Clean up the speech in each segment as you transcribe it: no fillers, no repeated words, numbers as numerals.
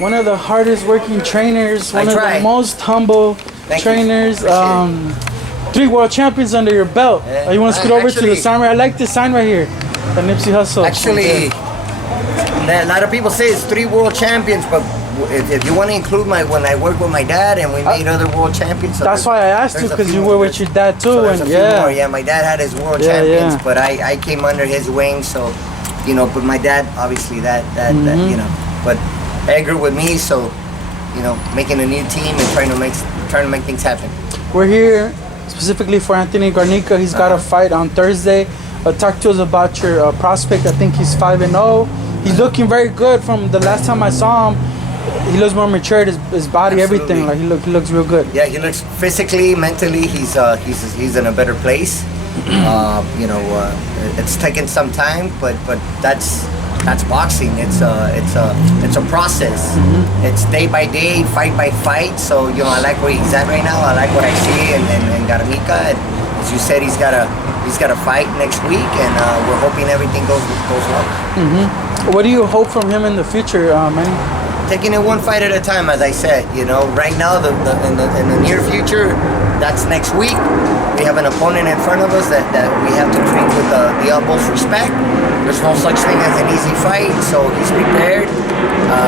One of the hardest working trainers, one of the most humble trainers. 3 world champions under your belt. You want to scoot over to the sign right? I like this sign right here. The Nipsey Hussle. Actually, a lot of people say it's 3 world champions, but if you want to include when I worked with my dad and we made other world champions. So that's why I asked you, because you were with your dad too. So and yeah, my dad had his world champions, but I came under his wing. So, but my dad obviously that but Edgar with me. So, making a new team and trying to make things happen. We're here specifically for Anthony Garnica. He's got a fight on Thursday. Talk to us about your prospect. I think he's 5-0. He's looking very good. From the last time I saw him, he looks more mature. His body, everything. Like he looks real good. Yeah, he looks physically, mentally. He's in a better place. It's taken some time, but that's boxing. It's a process. Mm-hmm. It's day by day, fight by fight. So I like where he's at right now. I like what I see, and Garnica. And as you said, he's got a fight next week, and we're hoping everything goes well. Mm-hmm. What do you hope from him in the future, Manny? Taking it one fight at a time, as I said. Right now, in the near future, that's next week. We have an opponent in front of us that we have to treat with the utmost respect. There's no such thing as an easy fight, so he's prepared.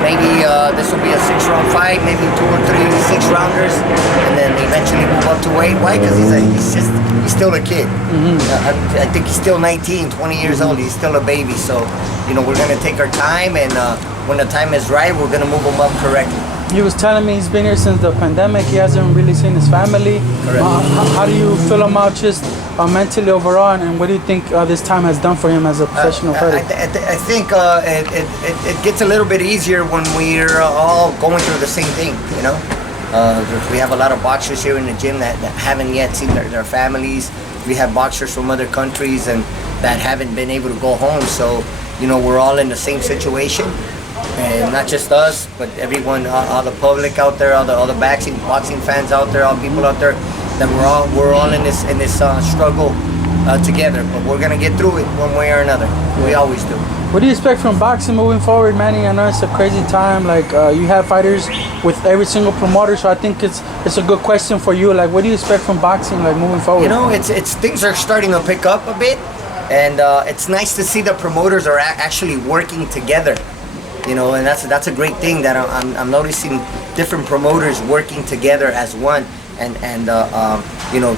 Maybe this will be a 6-round fight, maybe 2 or 3 6-rounders, and then eventually move up to weight. Why? Because he's still a kid. Mm-hmm. I think he's still 19, 20 years old. He's still a baby. So, we're going to take our time, and when the time is right, we're going to move him up correctly. He was telling me he's been here since the pandemic. He hasn't really seen his family. Correct. How do you feel him out just mentally overall, and what do you think this time has done for him as a professional fighter? I think it gets a little bit easier when we're all going through the same thing, We have a lot of boxers here in the gym that haven't yet seen their families. We have boxers from other countries and that haven't been able to go home. So, we're all in the same situation. And not just us, but everyone, all the public out there, all the boxing fans out there, all people out there, that we're all in this struggle together. But we're gonna get through it one way or another. We always do. What do you expect from boxing moving forward, Manny? I know it's a crazy time. Like you have fighters with every single promoter, so I think it's a good question for you. Like, what do you expect from boxing, like moving forward? It's things are starting to pick up a bit, and it's nice to see the promoters are actually working together. And that's a great thing that I'm noticing different promoters working together as one, and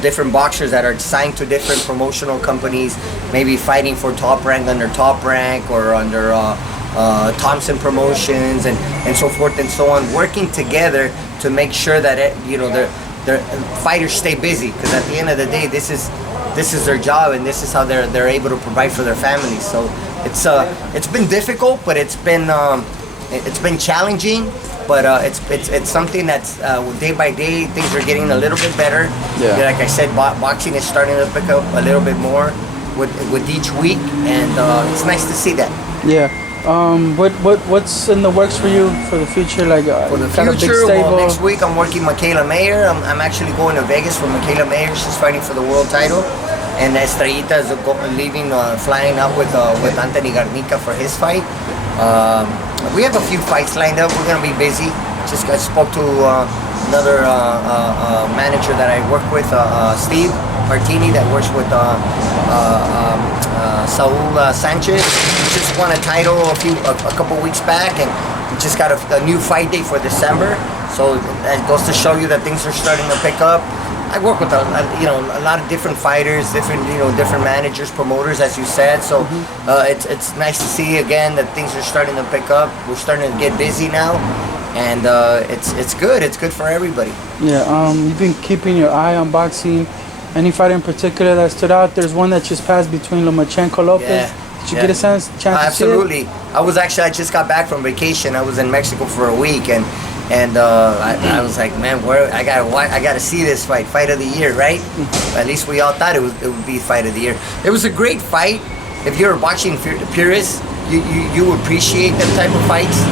different boxers that are signed to different promotional companies, maybe fighting for Top Rank under Top Rank or under Thompson Promotions and so forth and so on, working together to make sure that their fighters stay busy, because at the end of the day, this is their job, and this is how they're able to provide for their families. So it's been difficult, but it's been challenging, but it's something that's day by day things are getting a little bit better. Yeah. Like I said, boxing is starting to pick up a little bit more with each week, and it's nice to see that. Yeah. What's in the works for you for the future? Like for the future, next week I'm working Michaela Mayer. I'm actually going to Vegas for Michaela Mayer. She's fighting for the world title, and Estrellita is flying up with Anthony Garnica for his fight. We have a few fights lined up. We're gonna be busy. I spoke to another manager that I work with, Steve Martini, that works with Saul Sanchez. He just won a title a couple weeks back, and we just got a new fight date for December. So that goes to show you that things are starting to pick up. I work with a lot of different fighters, different managers, promoters, as you said. So it's nice to see again that things are starting to pick up. We're starting to get busy now, and it's good. It's good for everybody. Yeah. You've been keeping your eye on boxing. Any fight in particular that stood out? There's one that just passed between Lomachenko Lopez. Yeah. Did you get a chance to absolutely. see it? I just got back from vacation. I was in Mexico for a week, and I was like, man, I gotta see this fight of the year, right? At least we all thought it would be fight of the year. It was a great fight. If you're a boxing purist, you appreciate that type of fights.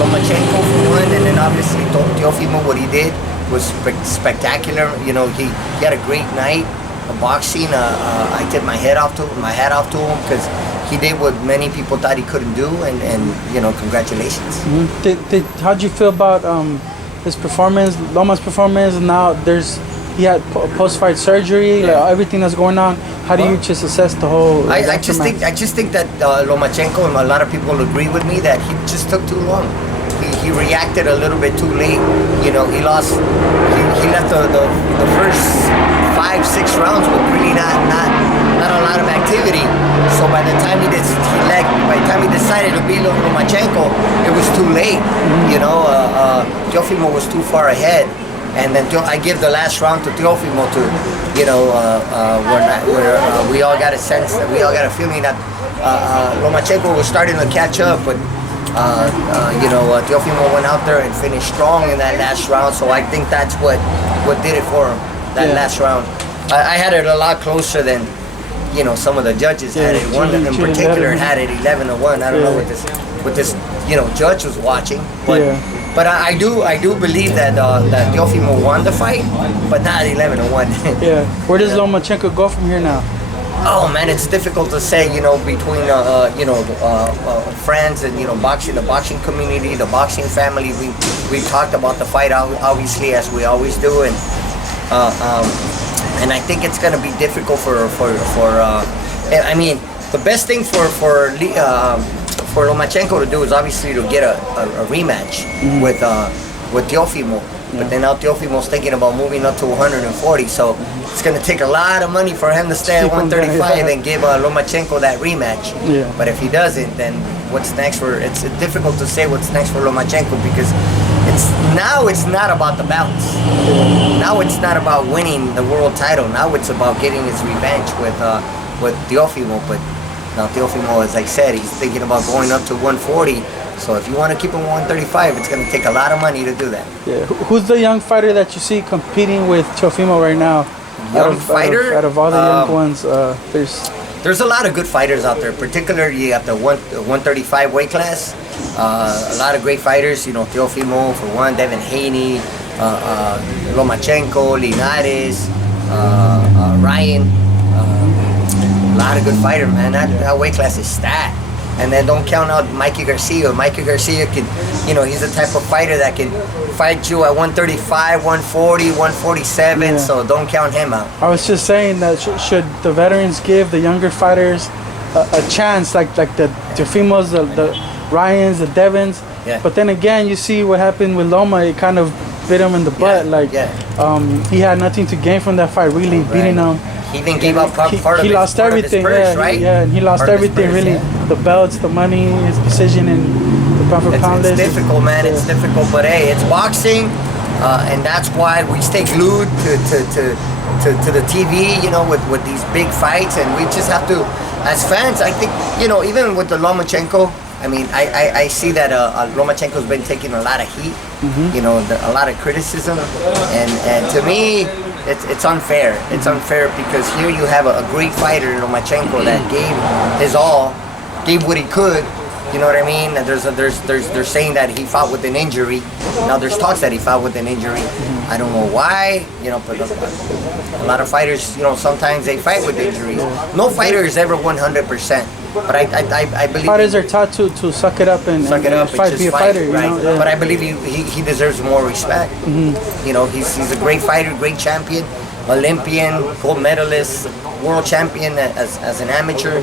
Lomachenko for one, and then obviously Teofimo, what he did was spectacular. He had a great night of boxing. I tip my hat off to him because he did what many people thought he couldn't do, and you know, congratulations. How'd you feel about his performance, Loma's performance? Now he had post-fight surgery, like everything that's going on. How do you just assess the whole? I just think that Lomachenko, and a lot of people agree with me, that he just took too long. He reacted a little bit too late. You know, he left the first 5-6 rounds with really not a lot of activity. So by the time he decided to beat Lomachenko, it was too late. You know, Teofimo was too far ahead. And then I give the last round to Teofimo to, you know, where we all got a sense, that we all got a feeling that Lomachenko was starting to catch up, but you know, Teofimo went out there and finished strong in that last round. So I think that's what did it for him, that last round. I had it a lot closer than, you know, some of the judges had it. One in particular had it 11-1. I don't know what this you know, judge was watching, but I do believe that Teofimo won the fight, but not 11-1. Yeah. Where does Lomachenko go from here now? Oh man, it's difficult to say. You know, between you know, friends and, you know, the boxing community, the boxing family. We talked about the fight, obviously, as we always do, and I think it's gonna be difficult for I mean, the best thing for Lomachenko to do is obviously to get a rematch with Teofimo. But then now Teofimo's thinking about moving up to 140, so it's going to take a lot of money for him to stay at 135 and give Lomachenko that rematch. Yeah. But if he doesn't, then what's next it's difficult to say what's next for Lomachenko, because it's not about the bouts. Now it's not about winning the world title. Now it's about getting his revenge with Teofimo. But now Teofimo, as I said, he's thinking about going up to 140. So if you want to keep him 135, it's going to take a lot of money to do that. Yeah. Who's the young fighter that you see competing with Teofimo right now? Out of all the young ones, there's a lot of good fighters out there, particularly at the 135 weight class. A lot of great fighters, you know, Teofimo for one, Devin Haney, Lomachenko, Linares, Ryan. A lot of good fighters, man. That weight class is stacked. And then don't count out Mikey Garcia. Mikey Garcia can, you know, he's the type of fighter that can fight you at 135, 140, 147. Yeah. So don't count him out. I was just saying that should the veterans give the younger fighters a chance, like the Teofimos, the Ryans, the Devins. Yeah. But then again, you see what happened with Loma. It kind of bit him in the butt. He had nothing to gain from that fight, really beating him. He even gave up part of he lost everything, purse, right? And he lost everything, really. The belts, the money, his decision in the pound for pound list. It's difficult, man. It's difficult, but hey, it's boxing, and that's why we stay glued to the TV, you know, with these big fights, and we just have to, as fans, I think, you know, even with the Lomachenko, I mean, I see that Lomachenko's been taking a lot of heat, you know, a lot of criticism, and to me, it's unfair. It's unfair because here you have a great fighter, Lomachenko, that gave his all, gave what he could. You know what I mean? And they're saying that he fought with an injury. Now there's talks that he fought with an injury. I don't know why. You know, but a lot of fighters, you know, sometimes they fight with injuries. No fighter is ever 100%. But I believe fighters are taught to suck it up and fight, be a fighter. Right. You know? Yeah. But I believe he deserves more respect. You know, he's a great fighter, great champion, Olympian, gold medalist, world champion as an amateur.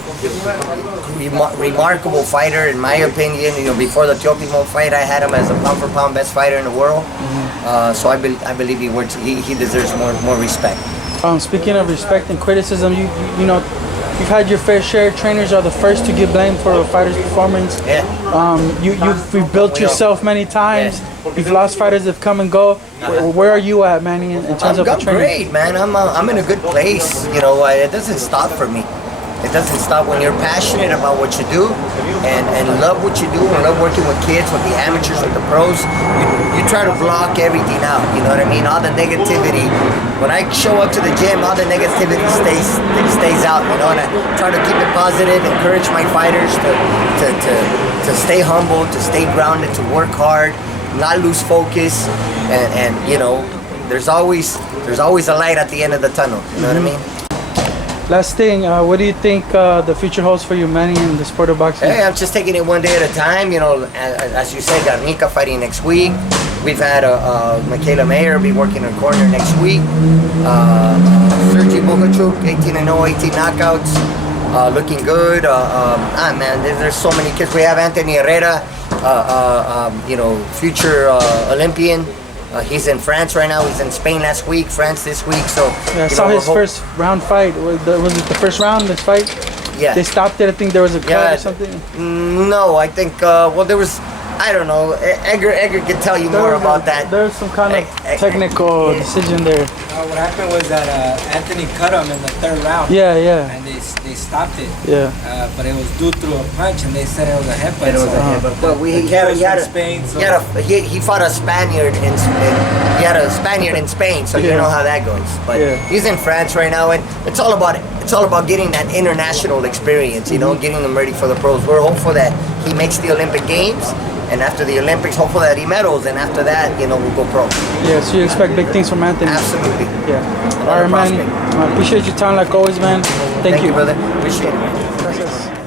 Remarkable fighter, in my opinion. You know, before the Teofimo fight, I had him as a pound for pound best fighter in the world. So I believe he deserves more respect. Speaking of respect and criticism, you know, you've had your fair share. Trainers are the first to get blamed for a fighter's performance. Yeah. You've rebuilt yourself many times. Yeah. You've lost fighters that come and go. Where are you at, Manny, in terms of the training? I'm great, man. I'm in a good place. You know, it doesn't stop for me. It doesn't stop when you're passionate about what you do and love what you do and love working with kids, with the amateurs, with the pros. You try to block everything out, you know what I mean? All the negativity. When I show up to the gym, all the negativity stays out, you know, and I try to keep it positive, encourage my fighters to stay humble, to stay grounded, to work hard, not lose focus, and you know, there's always a light at the end of the tunnel, you know what I mean? Last thing, what do you think the future holds for you, Manny, in the sport of boxing? Hey, I'm just taking it one day at a time. You know, as you said, Garnica fighting next week. We've had Michaela Mayer be working her corner next week. Sergey Bogachuk, 18-0, 18 knockouts, looking good. Man, there's so many kids. We have Anthony Herrera, you know, future Olympian. He's in France right now. He's in Spain last week, France this week. So yeah, I saw his first round fight. Was it the first round? This fight? Yeah. They stopped it. I think there was a cut or something. No, I think well there was. I don't know. Edgar can tell you more about that. There's some kind of technical decision there. What happened was that Anthony cut him in the third round. Yeah, yeah. And they stopped it. Yeah. But it was due through a punch, and they said it was a headbutt. It was a headbutt. But he fought a Spaniard in he had a Spaniard in Spain, so you know how that goes. But he's in France right now, and it's all about it. It's all about getting that international experience. You know, getting them ready for the pros. We're hopeful that he makes the Olympic Games. And after the Olympics, hopefully that he medals, and after that, you know, we'll go pro. Yeah, so you expect big things from Anthony? Absolutely. Yeah. All right, man. I appreciate your time like always, man. Thank you. Brother. Appreciate it, man. Gracias.